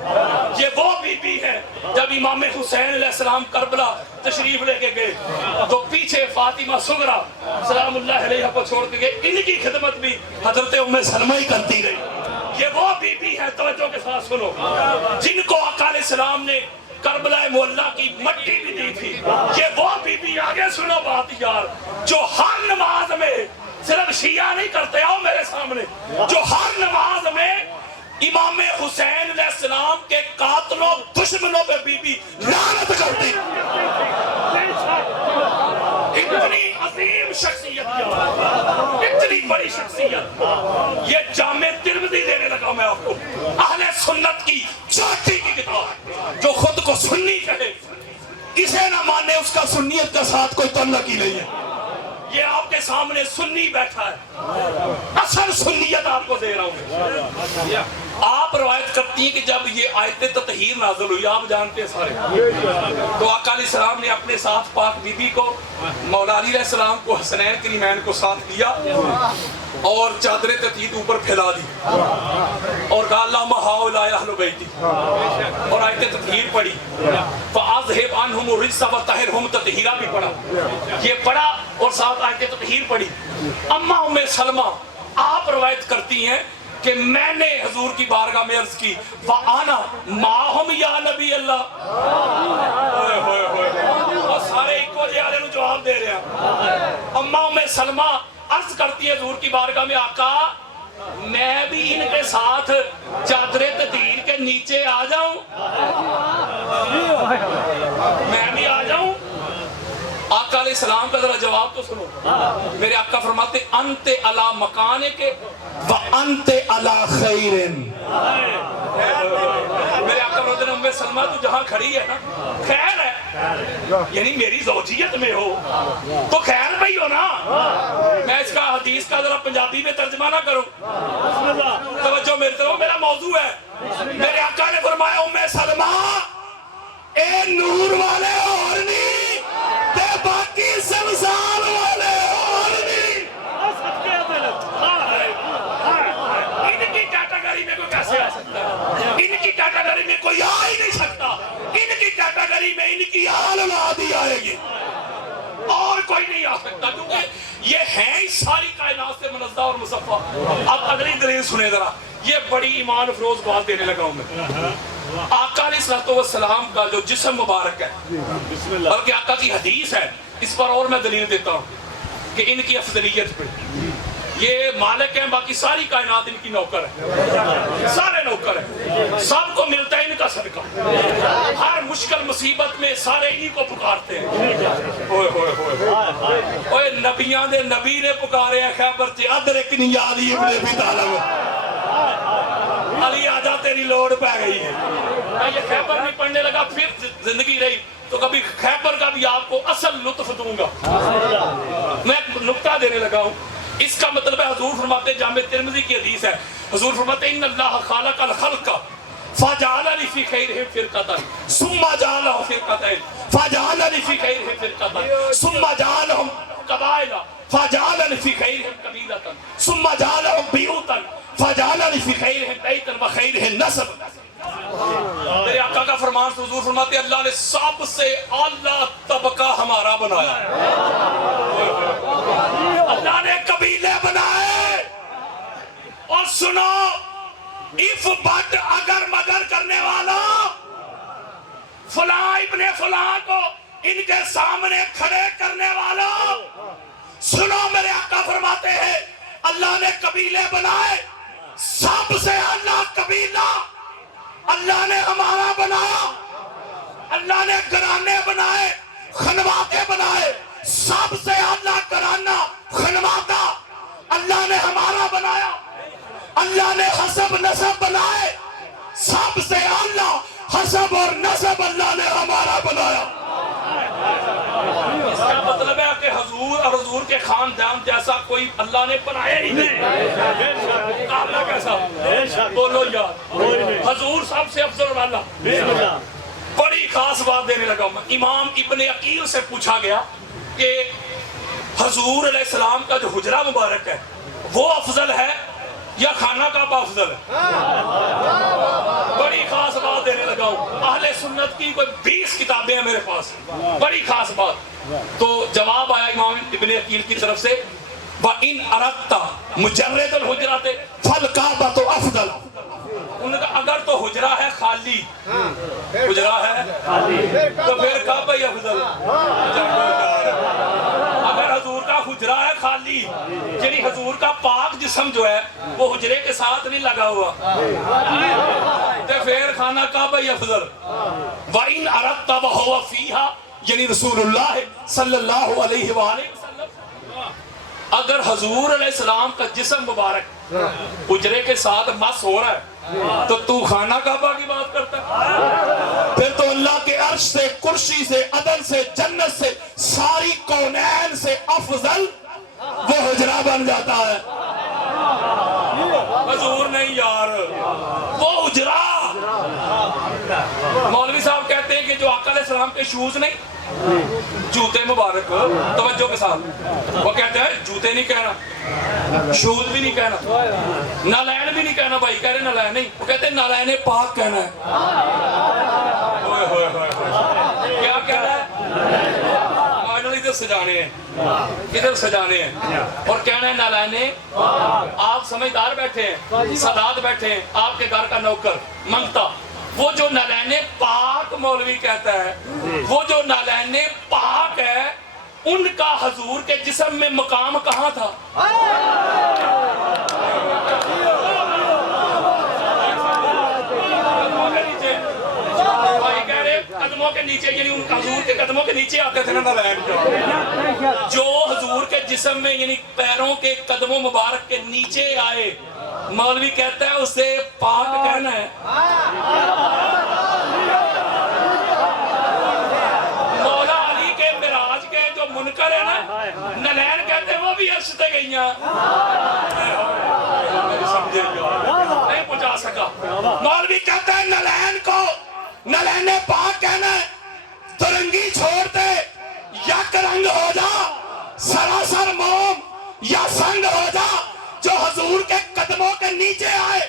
یہ وہ بی بی ہے جب امام حسین علیہ السلام کربلا تشریف لے کے گئے تو پیچھے فاطمہ صغریٰ سلام اللہ علیہ کو چھوڑ کے گئے. ان کی خدمت بھی حضرت ام سلمہ ہی کرتی رہی. یہ وہ بی بی ہے, توجہ کے ساتھ سنو, جن کو آقا علیہ السلام نے کربلا معلیٰ کی مٹی بھی دی تھی. یہ وہ بی بی, آگے سنو بات یار, جو ہر نماز میں صرف شیعہ نہیں کرتے, آؤ میرے سامنے, جو ہر نماز میں امام حسین علیہ السلام کے قاتلوں دشمنوں پہ بی بی لعنت کرتی. اتنی عظیم شخصیت, اتنی بڑی شخصیت. یہ جامع ترمذی دینے لگا میں آپ کو, اہل سنت کی چوٹی کی کتاب. جو خود کو سنی کہے اسے نہ مانے, اس کا سنیت کا ساتھ کوئی تعلق ہی نہیں ہے. یہ آپ کے سامنے سنی بیٹھا ہے, اصل سنیت آپ کو دے رہا ہوں. آپ روایت کرتی ہیں کہ جب یہ آیت تطہیر نازل ہوئی, آپ جانتے ہیں سارے, تو آقا علیہ السلام نے اپنے ساتھ پاک بی بی کو, مولا علی علیہ السلام کو, حسنین کریمین کو ساتھ لیا اور چادر تطہیر اوپر پھیلا دی اور کہا اللہم ہؤلاء اہل بیتی, اور آیت تطہیر پڑھی. فاذھب عنہم الرجس وطہرہم تطہیرا بھی پڑھا. یہ پڑھا اور ساتھ آیت تطہیر پڑھی. اماں ام سلمہ آپ روایت کرتی ہیں کہ میں نے حضور کی بارگاہ میں عرض کی وَأَنَا مَعَهُمْ یا نبی اللہ. اور سارے ایک وجہ آلے نو جواب دے رہے ہیں. اماں ام سلمہ عرض کرتی ہے حضور کی بارگاہ میں, آقا میں بھی ان کے ساتھ چادر تطہیر کے نیچے آ جاؤں, میں بھی آ جاؤں. آقا علیہ السلام کا ذرا جواب تو سنو. میرے آقا فرماتے انت علی مکانک وانت علی خیر. میرے آقا فرماتے ہیں ام سلمہ تو جہاں کھڑی ہے نا خیر ہے, یعنی میری زوجیت میں ہو تو خیر پہ ہی ہو نا. میں اس کا حدیث کا ذرا پنجابی میں ترجمہ نہ کروں, توجہ میری طرف, میرا موضوع ہے. میرے آقا نے فرمایا ام سلمہ اے نور والے اور نہیں تے باقی سمسال والے اور نہیں. ان کی کیٹیگری میں کوئی کیسے آ سکتا ہے؟ ان کی کیٹیگری میں کوئی آ ہی نہیں سکتا. ان کی کیٹیگری میں ان کی آل اولاد ہی آئے گی, اور کوئی نہیں آ سکتا, کیونکہ یہ ہیں ہی ساری کائنات سے منزہ اور مصفہ. اب اگلی دلیل سنیں ذرا, یہ بڑی ایمان افروز بات دینے لگا ہوں میں. آقا علیہ السلام کا جو جسم مبارک ہے, بلکہ آقا کی حدیث ہے, اس پر اور میں دلیل دیتا ہوں کہ ان کی افضلیت پہ. یہ مالک ہیں, باقی ساری کائنات ان کی نوکر ہے, سارے نوکر ہیں, سب کو ملتا ہے ان کا صدقہ. ہر مشکل مصیبت میں سارے انہی کو پکارتے ہیں. اوے نبیاں دے نبی نے پکارے ہیں خیبر چ ادرکنی یا علی ابن ابی طالب, علی آجا تیری لوڑ پہ گئی ہے. میں یہ خیبر نہیں پڑھنے لگا, پھر زندگی رہی تو کبھی خیبر کا بھی آپ کو اصل لطف دوں گا. میں ایک نکتہ دینے لگا ہوں. اس کا مطلب ہے, حضور فرماتے ہیں, جامع ترمذی کی حدیث ہے, حضور فرماتے ہیں ان اللہ خالق الخلق فجعلنی فی خیرہم فرقۃ ثم جعلہم فرقتین فجعلنی فی خیرہم فرقۃ ثم جعلہم قبائل فجعلنی فی خیرہم قبیلۃ ثم جعلہم بیوتا فجعلنی فی خیرہم بیتا وخیرہم نسب. میرے آقا کا فرمان سے حضور فرماتے ہیں اللہ نے سب سے اعلیٰ طبقہ ہمارا بنایا ہے. اللہ نے قبیلے بنائے. اور سنو, اف بٹ اگر مگر کرنے والا فلاں ابن فلاں کو ان کے سامنے کھڑے کرنے والا, سنو میرے آقا فرماتے ہیں اللہ نے قبیلے بنائے, سب سے اعلیٰ قبیلہ اللہ نے ہمارا بنایا. اللہ نے گھرانے بنائے, خانوادے بنائے, سب سے اعلیٰ گھرانہ خانوادہ اللہ بنایا؟ اللہ نے حسب نسب بنائے، سب سے اعلیٰ حسب اور نسب اللہ نے ہمارا بنایا۔ اس کا مطلب ہے کہ حضور اور حضور کے خاندان جیسا کوئی اللہ نے بنایا ہی نہیں۔ اللہ کیسا؟ بولو یار، حضور سب سے افضل والا۔ بڑی خاص بات دینے لگا ہوں۔ امام ابن عقیل سے پوچھا گیا کہ حضور علیہ السلام کا جو حجرہ مبارک ہے وہ افضل ہے یا خانہ کعبہ افضل ہے؟ بڑی خاص بات دینے لگا ہوں۔ اہل سنت کی کوئی 20 کتابیں ہیں میرے پاس، بڑی خاص بات۔ تو جواب آیا امام ابن عقیل کی طرف سے، وَإِنْ أَرَدْتَ مُجَرَّدَ الْحُجْرَةِ فَالْكَعْبَةُ أَفْضَلُ۔ انہوں نے کہا اگر تو حجرہ ہے خالی، حجرہ ہے تو پھر کعبہ ہی افضل۔ اگر حضور کا حجرہ ہے خالی، یعنی حضور کا پاک جسم جو ہے وہ حجرے کے ساتھ نہیں لگا ہوا، تو پھر خانہ کعبہ ہی افضل۔ وَإِنْ أَرَدْتَ وَهُوَ فِيهَا، یعنی رسول اللہ صلی اللہ علیہ وآلہ وسلم، اگر حضور علیہ السلام کا جسم مبارک حجرے کے ساتھ مس ہو رہا ہے تو خانہ کعبہ کی بات کرتا ہے؟ پھر تو اللہ کے عرش سے، کرسی سے، عدن سے، جنت سے، ساری کونین سے افضل وہ حجرہ بن جاتا ہے۔ حضور نہیں یار، وہ حجرہ۔ مولوی صاحب کہتے ہیں کہ جو آقا علیہ السلام کے شوز نہیں، جوتے مبارک، توجہ کے ساتھ وہ کہتے ہیں جوتے نہیں کہنا، شوز بھی نہیں کہنا، نالین بھی نہیں کہنا، بھائی کہہ رہے نالین نہیں، وہ کہتے ہیں نالین پاک کہنا ہے۔ کیا کہنا ہے؟ ادھر سجانے ہیں، ادھر سجانے ہیں، اور کہنا ہے نالین۔ آپ سمجھدار بیٹھے ہیں، سادات بیٹھے ہیں، آپ کے گھر کا نوکر منگتا، وہ جو نالین پاک مولوی کہتا ہے، وہ جو نالین پاک ہے، ان کا حضور کے جسم میں مقام کہاں تھا؟ بھائی کہہ رہے قدموں کے نیچے، یعنی ان حضور کے قدموں کے نیچے آتے تھے نا نالین جو حضور کے جسم میں، یعنی پیروں کے قدموں مبارک کے نیچے آئے، مولوی کہتا ہے اسے پاک کہنا ہے۔ مولا علی کے معراج کے جو منکر ہے نا، نالین کہتے ہیں وہ بھی عرش سے گئی ہیں۔ نہیں پہنچا سکا۔ مولوی کہتا ہے نالین کو نالین پاک کہنا ہے، ترنگی چھوڑ دے، یک رنگ ہو جا، سراسر موم یا سنگ ہو جا، جو حضور کے قدموں کے نیچے آئے،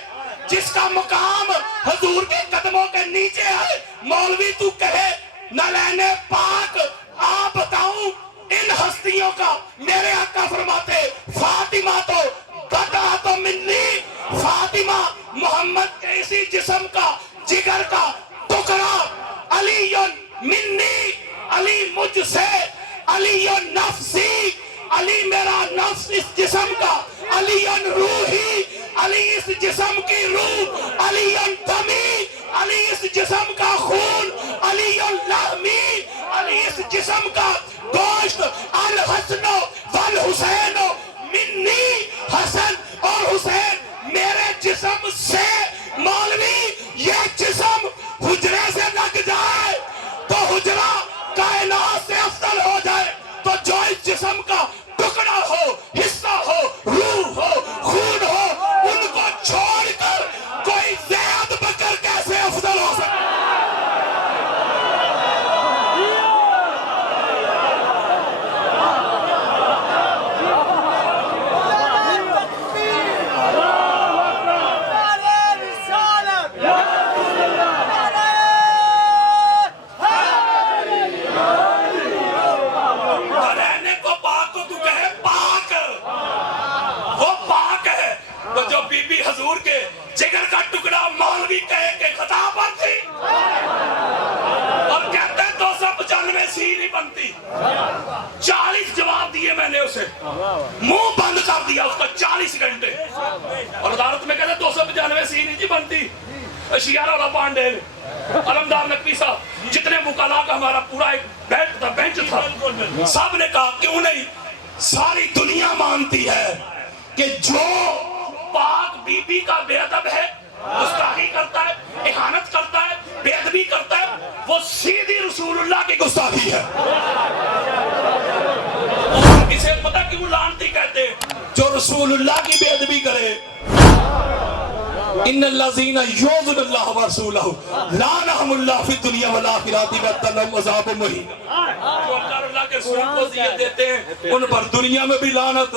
جس کا مقام حضور کے قدموں کے نیچے آئے، مولوی تو کہے نالین پاک۔ آپ بتاؤں ان ہستیوں کا، میرے آقا فرماتے فاطمہ تو بتا تو منی، فاطمہ محمد کے اسی جسم کا، جگر کا ٹکڑا، علی منی، علی مجھ سے، علی نفسی، علی میرا نفس اس جسم کا، علی روحی، علی اس جسم کی روح، علی دمی، علی اس جسم کا خون، علی لحمی، علی اس جسم کا گوشت، الحسن والحسین منی، حسن اور حسین میرے جسم سے۔ مولوی یہ جسم حجرے سے لگ جائے تو حجرہ کائنات سے افضل ہو جائے، تو جو اس جسم کا ٹکڑا ہو، حصہ ہو، روح ہو، خون ہو، ان کو چھوڑ کر کوئی زید بکر کیسے افضل ہو سکتا؟ حضور کے جگر کا ٹکڑا مولوی کہے کہ خطا پر تھی، اور کہتے ہیں 295 سی نہیں بنتی۔ 40 جواب دیے میں نے اسے، منہ بند کر دیا اس کا 40 گھنٹے، اور عدالت میں کہتے ہیں 295 سی نہیں جی بنتی۔ اشیار والا پانڈے، علمدار نقوی صاحب، جتنے وکلاء کا ہمارا پورا ایک بینچ تھا، سب نے کہا کیوں نہیں، ساری دنیا مانتی ہے کہ جو بی کا بے ادب ہے، گستاخی کرتا ہے، اہانت کرتا ہے، بے ادبی کرتا ہے، وہ سیدھی رسول اللہ کی گستاخی ہے۔ اور اسے پتہ کیوں لعنتی کہتے ہیں؟ جو رسول اللہ کی بے ادبی کرے، ان الذین یؤذون اللہ ورسولہ لعنہم اللہ فی الدنیا والآخرۃ وأعد لهم عذابا مہینا۔ جو اللہ اور اللہ کے رسول کو اذیت دیتے ہیں ان پر دنیا میں بھی لعنت،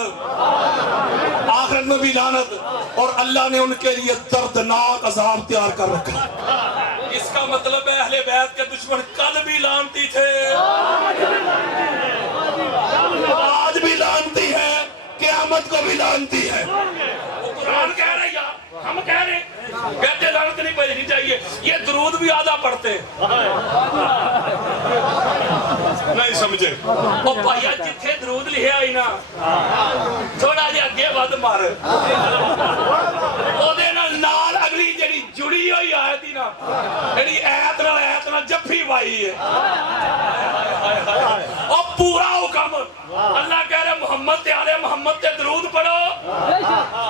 آخرت میں بھی لعنت، اور اللہ نے ان کے لیے دردناک عذاب تیار کر رکھا ہے۔ اس کا مطلب ہے اہل بیت کے دشمن کل بھی لعنتی تھے، آج بھی لعنتی ہے، قیامت کو بھی لعنتی ہے۔ وہ قرآن کہہ رہا ہے یا ہم کہہ رہے ہیں؟ کہتے لعنت نہیں پڑھنی چاہیے، یہ درود بھی آدھا پڑھتے ہیں، نہیں سمجھے؟ وہ بھائیا جتھے درود لکھے آئی نا تھوڑا جہا اگے ود مار، اودے نال اگلی جڑی جڑی ہوئی آیت ہی نا، جڑی ایت نال جفی پائی ہے، اور پورا حکم اللہ کہہ رہے محمد تے آلے محمد تے درود پڑھو،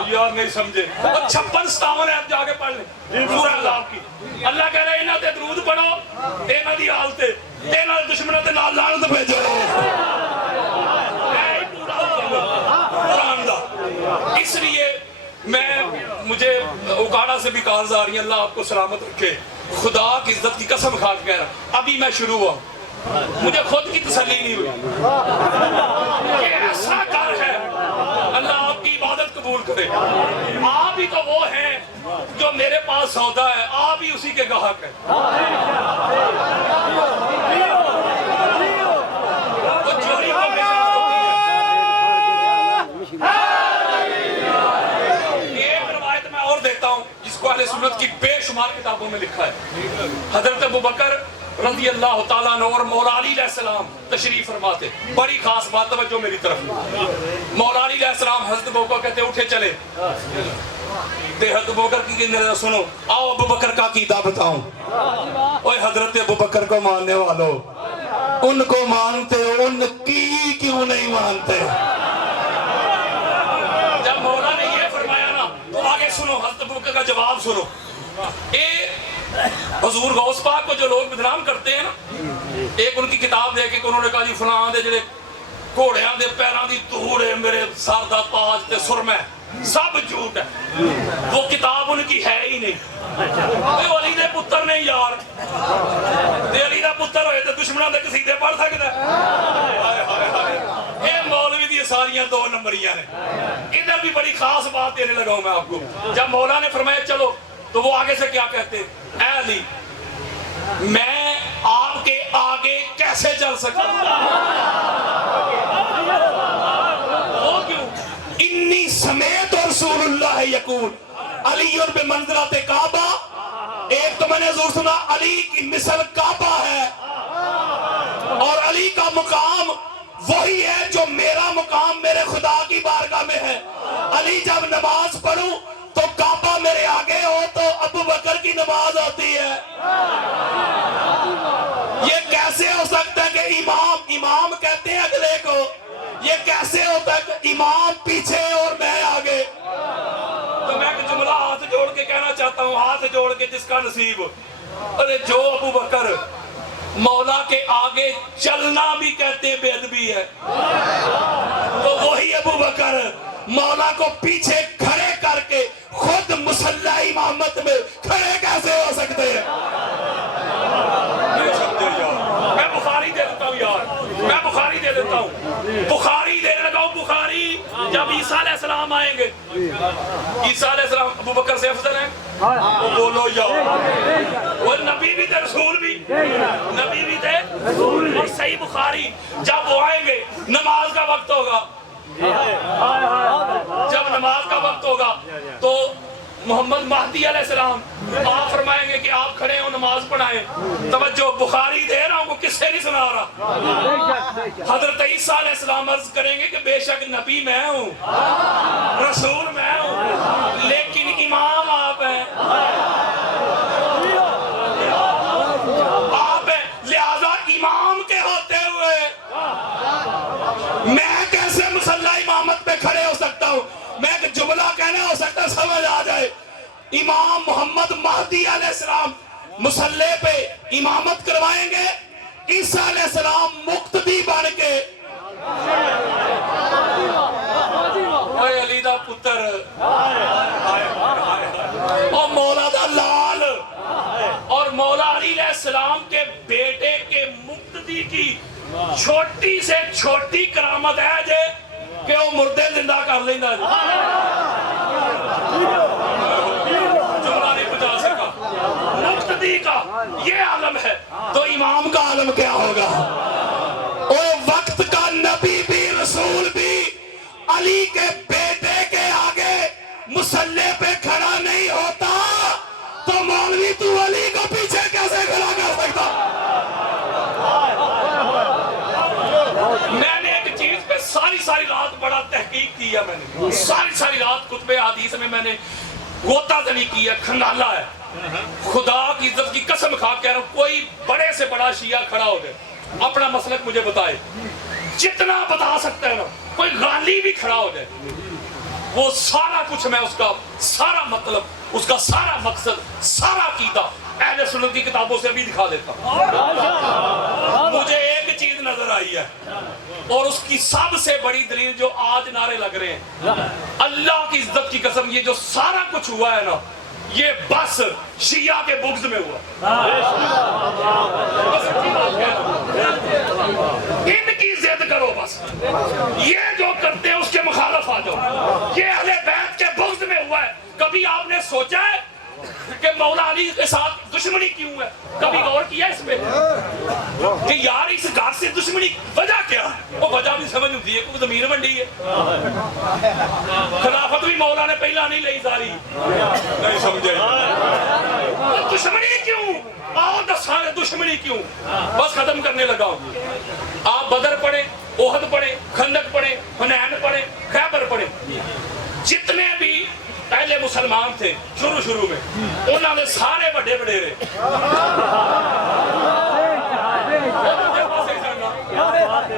یار نہیں سمجھے؟ اور 56-57 ایت جا کے پڑھ لیں سورہ احزاب کی، اللہ کہہ رہے انہاں تے درود پڑھو، انہاں دی حال تے انہاں دے دشمناں تے نال لعنت بھیجو، اے پورا حکم قرآن دا۔ اس لیے مجھے اکاڑا سے بھی کالز آ رہی ہیں، اللہ آپ کو سلامت رکھے، خدا کی عزت کی قسم کھا کے کہہ رہا، ابھی میں شروع ہوا، مجھے خود کی تسلی نہیں ہوئی، یہ ایسا کر ہے، اللہ آپ کی عبادت قبول کرے۔ آپ ہی تو وہ ہیں جو میرے پاس سودا ہے، آپ ہی اسی کے گاہک ہیں۔ وہ چوری کو ایک روایت میں اور دیتا ہوں جس کو اہل سنت کی بے شمار کتابوں میں لکھا ہے۔ حضرت ابوبکر رضی اللہ تعالیٰ عنہ اور مولا علی علیہ السلام تشریف فرماتے، بڑی خاص بات توجہ میری طرف، مولا علی علیہ السلام حضرت ابوبکر کہتے اٹھے چلے، حضرت ابوبکر کی کہنے سنو، آؤ ابوبکر کا عقیدہ بتاؤں، اوہ حضرت ابوبکر کو ماننے والوں، ان کو مانتے ہو، ان کی کیوں نہیں مانتے؟ جب مولا نے یہ فرمایا نا تو آگے سنو، حضرت ابوبکر کا جواب سنو۔ حضور غوث پاک کو جو لوگ بدنام کرتے ہیں نا، ایک ان کی کتاب دے کے انہوں نے کہا جی فلاں دے جڑے گھوڑیاں دے پیراں دی دھوڑ ہے، میرے سر دا تاج تے سرمہ، سب جھوٹ ہے، وہ کتاب ان کی ہے ہی نہیں۔ علی دے پتر نہیں یار، علی دا پتر ہوئے تے دشمناں دے قصیدے پڑھ سکدا ہے؟ اے مولوی دی ساریاں دو نمبریاں نے۔ ادھر بھی بڑی خاص بات دینے لگا ہوں میں آپ کو، جب مولا نے فرمایا چلو تو وہ آگے سے کیا کہتے ہیں؟ اے علی میں آپ کے آگے کیسے چل سکتا ہوں؟ وہ کیوں؟ انی سمیت رسول اللہ یقول علی بمنزلۃ کعبہ، ایک تو میں نے حضور سنا علی کی مثل کعبہ ہے، اور علی کا مقام وہی ہے جو میرا مقام میرے خدا کی بارگاہ میں ہے۔ علی جب نماز پڑھوں تو کعبہ میرے آگے ہو تو ابوبکر کی نماز ہوتی ہے۔ یہ کیسے ہو سکتا ہے کہ امام کہتے ہیں اگلے کو، یہ کیسے ہوتا ہے کہ امام پیچھے اور میں آگے؟ تو میں ایک جملہ ہاتھ جوڑ کے کہنا چاہتا ہوں، ہاتھ جوڑ کے جس کا نصیب، ارے جو ابوبکر مولا کے آگے چلنا بھی کہتے ہیں بے ادبی ہے، تو وہی ابوبکر مولا کو پیچھے کھڑے کر کے خود مصلی امامت میں کھڑے کیسے ہو سکتے ہیں؟ میں بخاری دے دیتا ہوں یار، میں بخاری دے دیتا ہوں، بخاری دے لگا ہوں۔ بخاری جب عیسیٰ علیہ السلام آئیں گے، عیسیٰ علیہ السلام ابوبکر سے افضل ہیں؟ وہ بولو یار، وہ نبی بھی تھے رسول بھی، نبی بھی تھے اور صحیح بخاری جب وہ آئیں گے نماز کا وقت ہوگا، جب نماز کا وقت ہوگا تو محمد مہدی علیہ السلام آپ فرمائیں گے کہ آپ کھڑے ہوں نماز پڑھائیں۔ توجہ، بخاری دے رہا ہوں کو کس سے نہیں سنا رہا۔ حضرت عیسیٰ علیہ السلام عرض کریں گے کہ بے شک نبی میں ہوں، رسول میں ہوں، لیکن امام آپ ہیں، آپ ہیں، لہذا امام کے ہوتے ہوئے میں کیسے مصلی امامت پہ کھڑے ہو سکتا ہوں؟ میں ایک جملہ کہنے ہو سکتا ہے سمجھ آ جائے، امام محمد مہدی علیہ السلام مصلی پہ امامت کروائیں گے، عیسیٰ علیہ السلام مقتدی بن کے اے علی دا پتر اور مولا دا لال اور مولا علی علیہ السلام کے بیٹے کے مقتدی کی چھوٹی سے چھوٹی کرامت ہے جے کہ وہ مردے زندہ کر لینا جملہ نہیں بتا سکا مقتدی کا یہ عالم ہے تو امام کا عالم کیا ہوگا؟ او وقت کا نبی بھی رسول بھی علی کے بیٹے کے آگے مصلی پہ کھڑا نہیں ہوتا تو مولوی تو علی کو پیچھے کیسے کھڑا کر سکتا؟ میں نے ایک چیز پہ ساری رات بڑا تحقیق کیا، میں نے ساری رات کتب حدیث میں نے غوطہ زنی کی ہے، کھنگالا ہے۔ خدا کی عزت کی قسم کھا کہہ رہا ہوں کوئی بڑے سے بڑا شیعہ کھڑا ہو جائے اپنا مسلک مجھے بتائے، جتنا بتا سکتا ہے نا، کوئی غالی بھی کھڑا ہو جائے، وہ سارا کچھ میں اس کا سارا مطلب، اس کا سارا مقصد، سارا عقیدہ اہل سنت کی کتابوں سے بھی دکھا دیتا ہوں۔ مجھے ایک چیز نظر آئی ہے اور اس کی سب سے بڑی دلیل جو آج نعرے لگ رہے ہیں، اللہ کی عزت کی قسم یہ جو سارا کچھ ہوا ہے نا، یہ بس شیعہ کے بغض میں ہوا۔ ان کی ضد کرو بس، یہ جو کرتے ہیں اس کے مخالف آ جاؤ، یہ اہل بیت کے بغض میں ہوا ہے۔ کبھی آپ نے سوچا ہے کہ مولا علی کے ساتھ دشمنی کیوں ہے؟ کبھی غور کیا اس پہ کہ یار اس گھر سے دشمنی وجہ کیا ہے؟ وہ وجہ بھی سمجھ ہوتی ہے کیونکہ زمین منڈی ہے، خلافت بھی مولا نے پہلا نہیں لئی ساری، نہیں سمجھے دشمنی کیوں؟ آؤ دسانے دشمنی کیوں؟ بس ختم کرنے لگا ہوں۔ آپ بدر پڑھیں، احد پڑھیں، خندق پڑھیں، حنین پڑھیں، خیبر پڑھیں، جتنے بھی پہلے مسلمان تھے شروع میں انہوں نے سارے بڑے رہے۔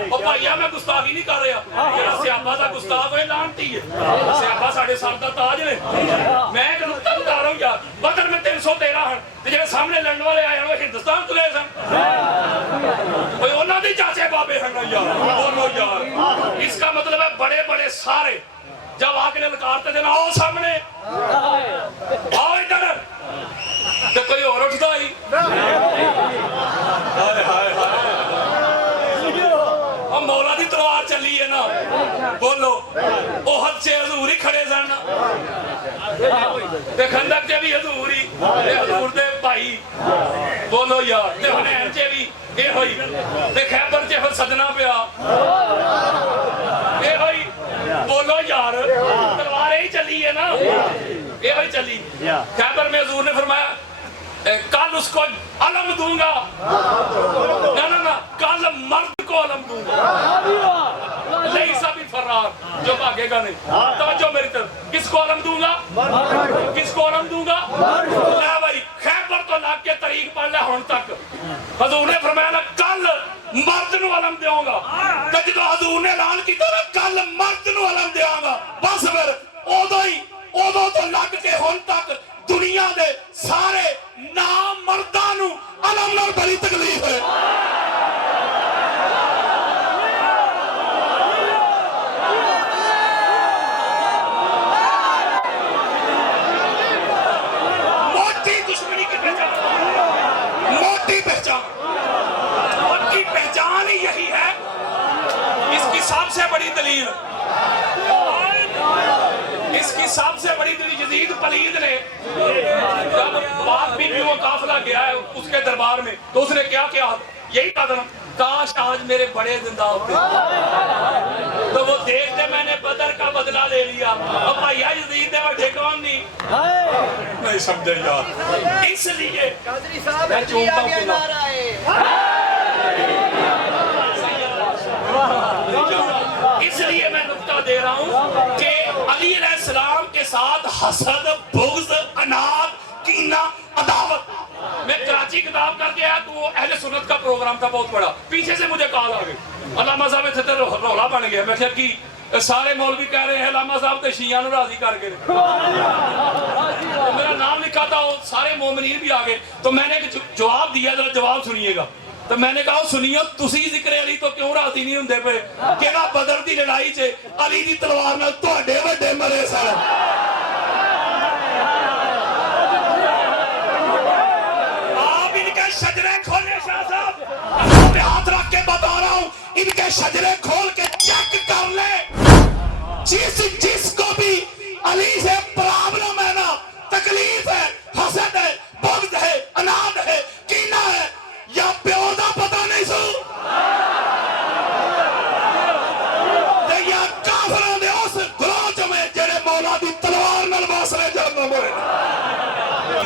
اور بھائیہ میں گستاخی نہیں کر رہا، جیڑا سیابہ دا گستاخ ہے لانتی ہے، سیابہ ساڑھے سال دا تاج نے۔ میں ایک نقطہ بتا رہا ہوں یار، بدر میں 313 ہیں، جیڑے سامنے لڑنے والے آئے ہیں وہ ہندوستان تو گئے سن، کوئی انہوں نے چاچے بابے ہیں یار، بولو یار۔ اس کا مطلب ہے بڑے سارے جب آگے للکارتے تھے نا، آؤ سامنے، آؤ ادھر، تو کوئی اور اٹھتا ہی۔ ہم مولا دی تلوار چلی ہے نا، بولو احد سے حضور ہی کھڑے سن، تے خندق سے بھی حضور ہی، تے حضور دے بھائی، بولو یار، تے حنین سے بھی اے ہوئی، تے خیبر سے پھر سجنا پیا، اے ہوئی، بولو یار، تلواریں ہی چلی ہے نا، اے ہوئی چلی۔ خیبر میں حضور نے فرمایا کل اس کو علم دوں گا، نا کل مرد کو علم دوں گا، لیسا بھی فرار، جو بھاگے گا نہیں۔ توجہ میری طرف، کس کو علم دوں گا؟ کس کو علم دوں گا؟ لے بھائی خیبر تو لاکھ کے طریق پڑھ لے ہون تک، حضور نے فرمایا کل مرد نو علم دیوں گا، تو جدو حضور نے اعلان کی طرح کل مرد نو علم دیوں گا، بس پھر اودو تو لگ کے ہون تک دنیا دے سارے نام مرداں نو علم نال بڑی تکلیف ہے۔ موٹی دشمنی کی پہچان، موٹی پہچان، ان کی پہچان ہی یہی ہے۔ اس کی سب سے بڑی دلیل، اس کی سب سے بڑی دلیل یزید پلید نے جب پاک بیویوں کا قافلہ گیا ہے اس کے دربار میں تو اس نے کیا یہی کہا تھا، کاش آج میرے بڑے زندہ ہوتے، تو وہ دیکھتے میں نے بدر کا بدلہ لے لیا، اب بھائیہ یزید نے وڈے کون نہیں سمجھے یار۔ اس لیے میں چونتا ہوں اس لیے میں نقطہ دے رہا ہوں کہ علی علیہ السلام کے ساتھ حسد، بغض، عناد، کینہ، عداوت، میں کراچی کتاب کا کر کے آیا تو وہ اہل سنت کا پروگرام تھا بہت بڑا. پیچھے سے مجھے کال آ گئی, علامہ صاحب تھے تو رولا بن گیا. میں کہا کہ سارے مولوی کہہ رہے ہیں علامہ صاحب تے شیعہ نو راضی کر کے, میرا نام لکھا تھا, وہ سارے مومنین بھی آ گئے. تو میں نے جواب دیا, ذرا جواب سنیے گا. تو میں نے کہا سنیو, تسی ذکر علی تو کیوں راضی نہیں ہوندے پے کہ نا بدر دی لڑائی چ علی دی تلوار نال تواڈے وڈے مرے سن. آپ ان کے شجرے کھولے شاہ صاحب, پہ ہاتھ رکھ کے بتا رہا ہوں, ان کے شجرے کھول کے چیک کر لے. جس کو بھی علی سے پرابلم ہے نا, تکلیف ہے, حسد ہے, بغض ہے, اناد ہے, کینہ ہے, یا پیو دا پتہ نہیں سو تے یا کافراں دے اس گروہ چ میں جڑے مولا دی تلوار نال واسرے جہنم ہوئے.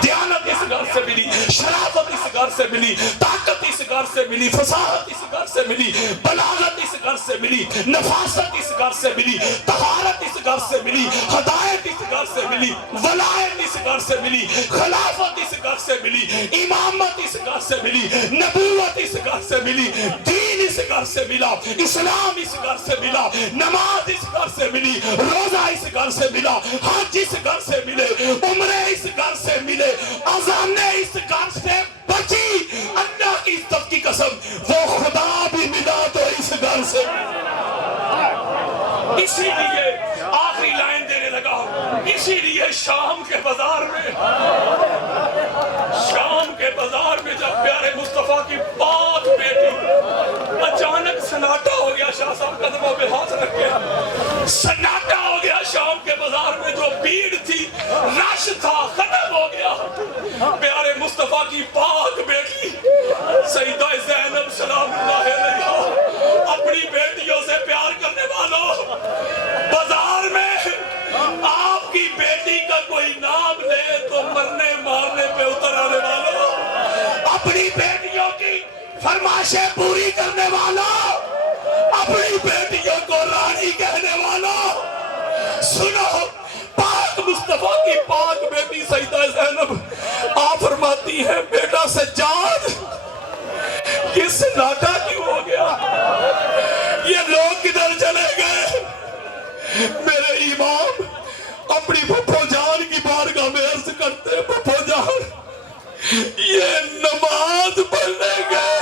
دیانت اس گھر سے ملی, شرافت اس گھر سے ملی, طاقت اس گھر سے ملی, فصاحت اس گھر سے ملی, بلاغت اس گھر سے ملی, نفاست اس گھر سے ملی, طہارت اس گھر سے ملی, ہدایت اس گھر سے ملی, ولایت اس گھر سے ملی, خلافت اس گھر سے ملی, امامت اس گھر سے ملی, نبوت اس گھر سے ملی, دین اس گھر سے ملا, اسلام اس گھر سے ملا, نماز اس گھر سے ملی, روزہ اس گھر سے ملا, حج اس گھر سے ملے, عمرے اس گھر سے ملے, اذانے اس گھر سے بچی. اللہ کی عزت کی قسم, وہ خدا بھی ملا تو اس گھر سے. اسی لیے آخری لائن دینے لگا ہوں, اسی لیے شام کے بازار میں جب پیارے مصطفیٰ کی پاک بیٹی اچانک سناٹا ہو گیا, شاہ صاحب قدموں پہ ہاتھ رکھ کے سناٹا ہو گیا شام کے بازار میں, جو بھیڑ تھی, رش تھا, ختم ہو گیا. پیارے مصطفیٰ کی پاک بیٹی سیدہ زینب سلام اللہ علیہا, اپنی بیٹیوں سے پیار کرنے والوں, بازار میں آپ کی بیٹی کا کوئی نام لے تو مرنے مارنے پہ اتر آنے والوں, اپنی بیٹیوں کی فرمائشیں پوری کرنے والوں, اپنی بیٹیوں کو رانی کہنے والوں, سنو, پاک مصطفیٰ کی پاک بیٹی سیدہ زینب آپ فرماتی ہے, بیٹا سجاد یہ سناٹا کیوں ہو گیا, یہ لوگ کدھر چلے گئے. میرے امام اپنی پھپھو جان کی بارگاہ میں عرض کرتے ہیں, پھپھو جان یہ نماز پڑھنے گئے